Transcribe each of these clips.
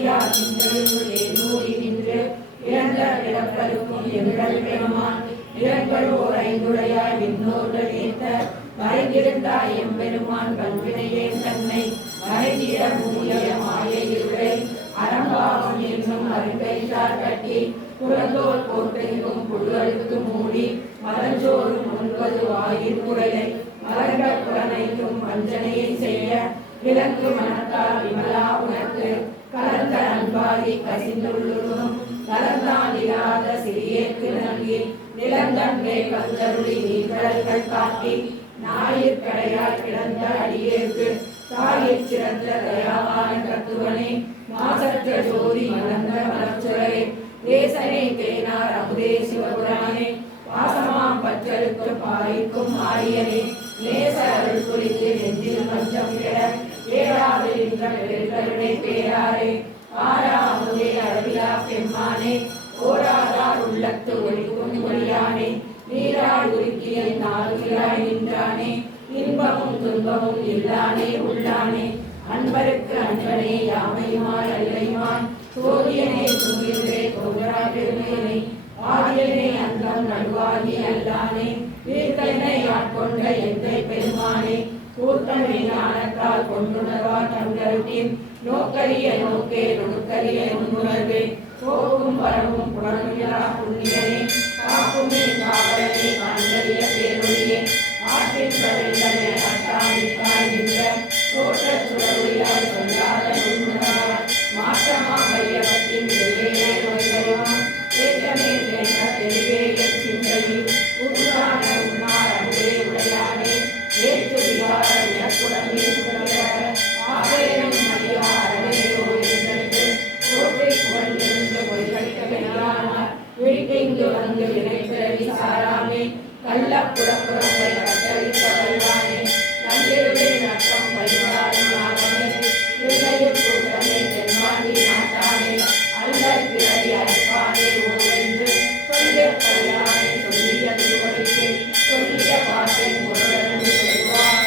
அறியா சிந்தையுள்ளே நூறி நின்று இறந்த பிறப்பருக்கும் எங்கள் பெருமான் இரங்கலோர் ஐந்துடையாய் விண்ணோர்கள் ஏத்த மறைந்திருந்தாய் எம்பெருமான் வல்வினையே தன்னை மறைந்திட மூலிய மாயை இருளை அறம்பாவம் என்னும் அருங்கைசார் கட்டி புறந்தோல் போர்த்தெங்கும் புழுகளுக்கு மூடி மலஞ்சோறும் ஒன்பது வாயிற் குரலை மலர்ந்த புலனைக்கும் வஞ்சனையை செய்ய விலங்கு மனத்தால் விமலா உனக்கு கலந்த அன்பாதி கசிந்துள்ளும் கலந்தாண்டிராத சிறியேற்கு நல்கி நிலந்தன்மை கந்தருளி நீர்கடல்கள் காட்டி ஞாயிற்கடையால் கிடந்த அடியேற்கு தாயிற் சிறந்த தயாவான கத்துவனே மாசற்ற ஜோதி மலர்ந்த மலர்ச்சுரே தேசனே தேனார் அமுதே சிவபுரானே பாசமாம் பற்றலுக்கு பாய்க்கும் ஆரியனே நேச அருள் குறித்து நெஞ்சில் பஞ்சம் கெட ஏறாது நின்ற பெருங்கருணை பேராரே ஆரா அமுதே அழகியா பெம்மானே ஓராதார் உள்ளத்து ஒளிக்கும் ஒளியானே நீராய் உருக்கிய நாளுகிறாய் நின்றானே இன்பமும் துன்பமும் இல்லானே உள்ளானே அன்பருக்கு அன்பனே யாமையுமாய் அல்லையுமாய் சோதியனே துங்கிலே தோன்றா பெருமையனே ஆதியனே அந்தம் நடுவாகி அல்லானே வீர்க்கனை ஆட்கொண்ட எந்தை பெருமானே கூர்த்தமே ஞானத்தால் கொண்டுணர்வா தங்கருத்தின் நோக்கரிய நோக்கே நுணுக்கரிய நுண்ணுணர்வே போக்கும் வரவும் புலனுயிரா புண்ணியனே காக்குமே காவலனே காண்கரிய பேரொழியே ஆற்றின் கடலனே அட்டாமிக்காய் நின்ற தோற்ற சுடருளியால் சொல்லாத நுண்ணுணர்வார் மாற்றமா வையவத்தின் வெளியே நோய்கருவான் ஏற்றமே தேற்ற தெளிவே என் சிந்தையில் உருவான உன்னார் அன்பே உடையானே ஏற்று விகார இலக்குடமே சுடர ஆவேனும் மரியா அரணேயோ எங்களுக்கு கோட்டை புகழ்ந்திருந்து மொழிகட்ட வெளியானார் விழிக்கைந்து வந்து வினைப்பிறவி சாராமே கள்ள புறப்புறங்களை கட்டளித்த கல்வானே நள்ளிருளை நட்டம் பரிவாரம் ஆகமே இளையர் கூட்டமே தென்மாண்டி நாட்டானே அல்லற் பிறவி அழைப்பானே ஓவென்று சொல்லிய கல்யாணே சொல்லிய திருவடிக்கே சொல்லிய பாட்டை முருகன் சொல்வார்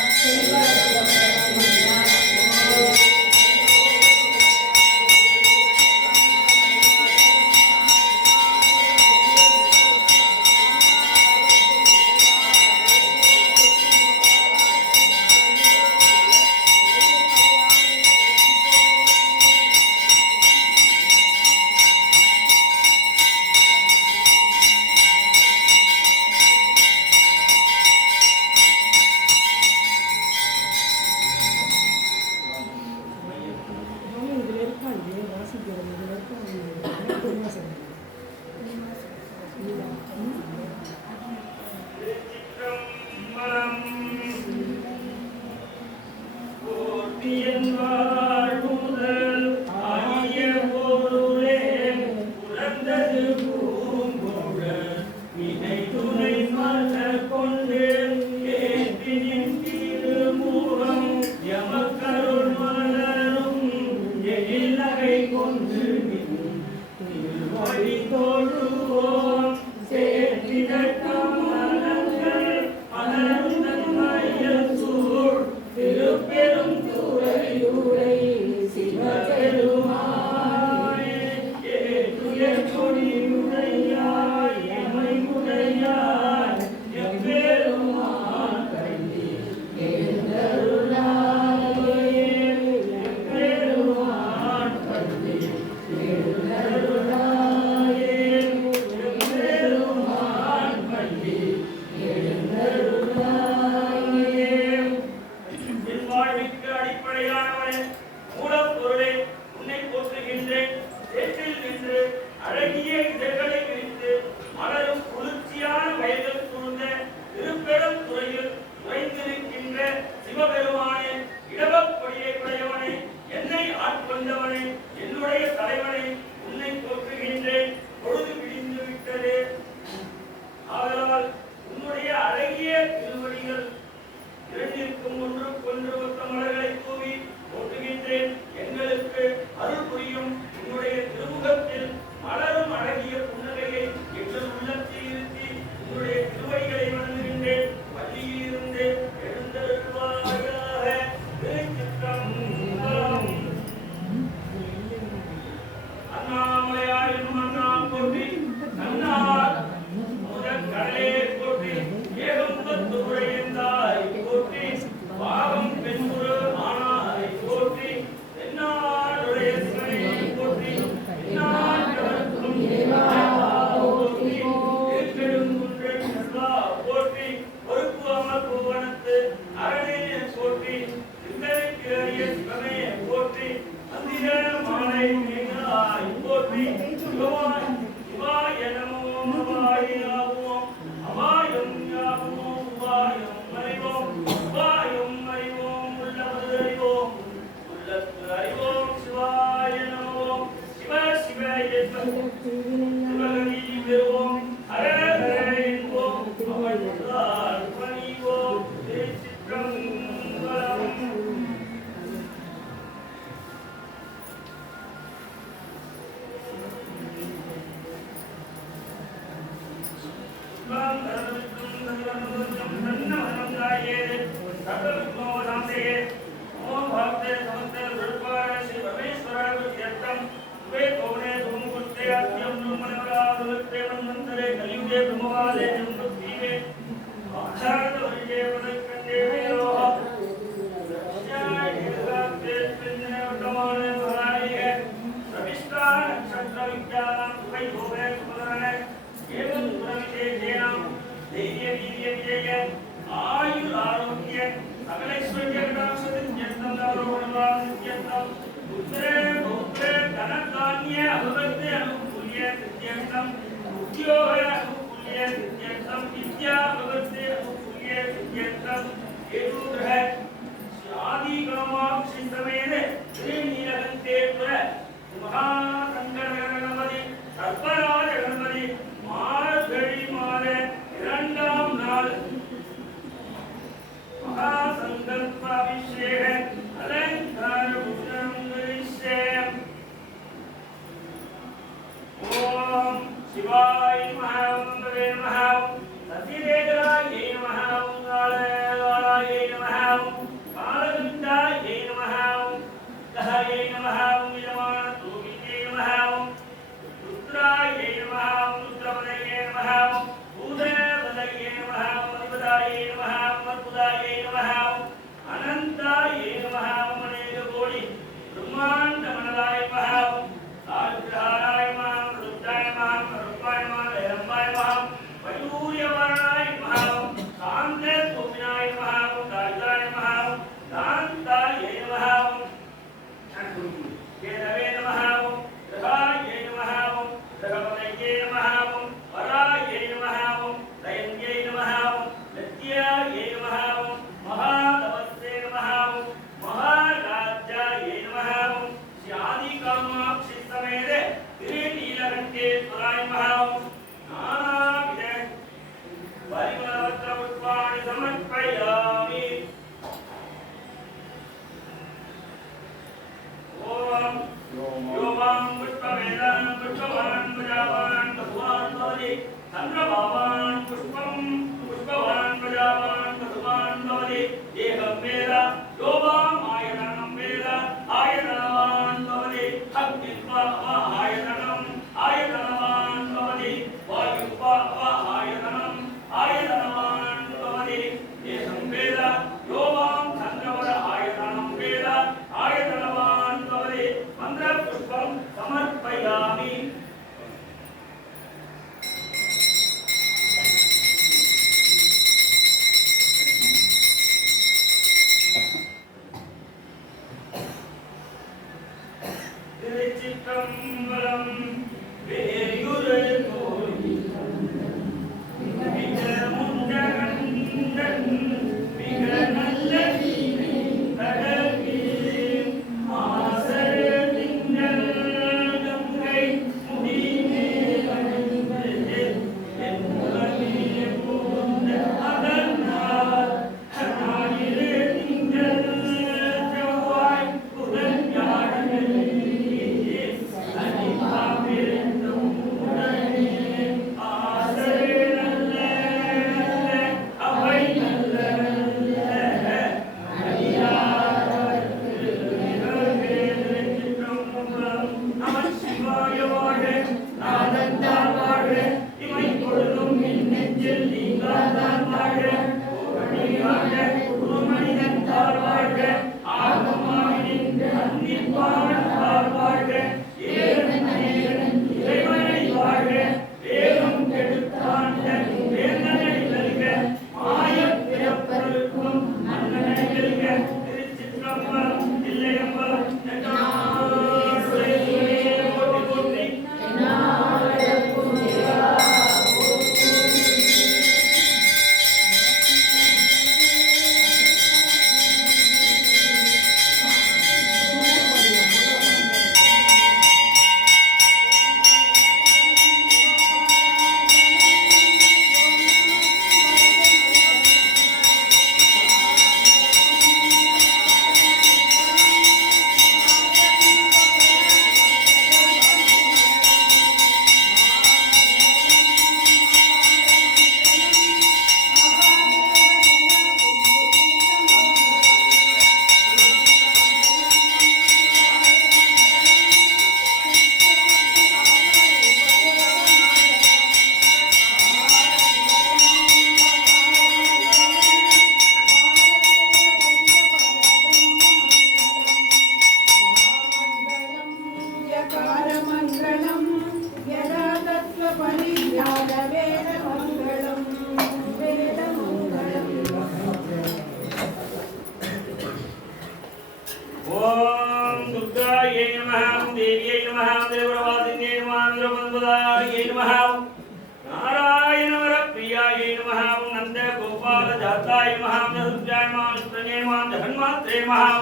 महां नंद गोपाल जाताय महां नहुत्याय महां विष्णुये महां जगन्मात्रे महां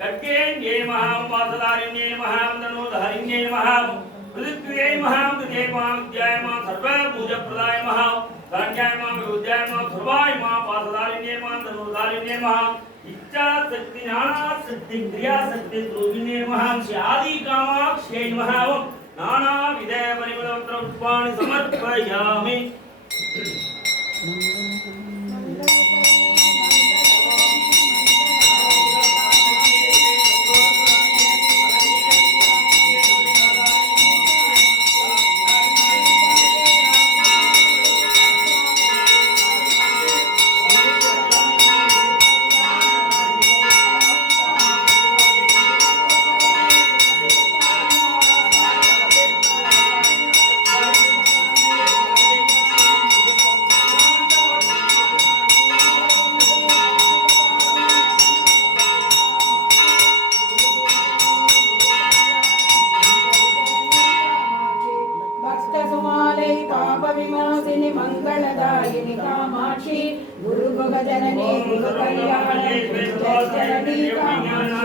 गड्गेन्ये महां वासदारिण्ये महां तनोधारिण्ये महां पृथ्व्यै महां कृते महां विद्याय महां सर्वभूतप्रदाय महां शरण्याय महां विद्याय महां सर्वाय महां वासदारिण्ये महां तनोधारिण्ये महां इच्छा शक्ति ज्ञाना शक्ति क्रिया शक्ति रूपिणे महां आदि कामाक्ष्यै महां नाना विध परिमलवस्त्र पुष्पाणि समर्पयामि विमोसिनी मंगलदायिनी कामाक्षी गुरु जननी गुरु कल्याणी जननी कामाक्षी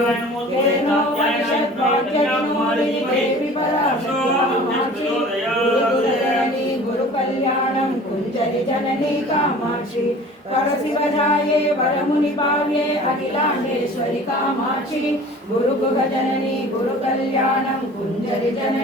तेनो वैशद्भाग्यविनोदिनी देवी पराशक्ति गुरु जननी गुरु कल्याणं कुंजरि जननी कामाक्षी परशिवजाये वरमुनि भाव्ये अखिलांडेश्वरी कामाक्षी गुरु जननी गुरु कल्याणं कुंजरि जननी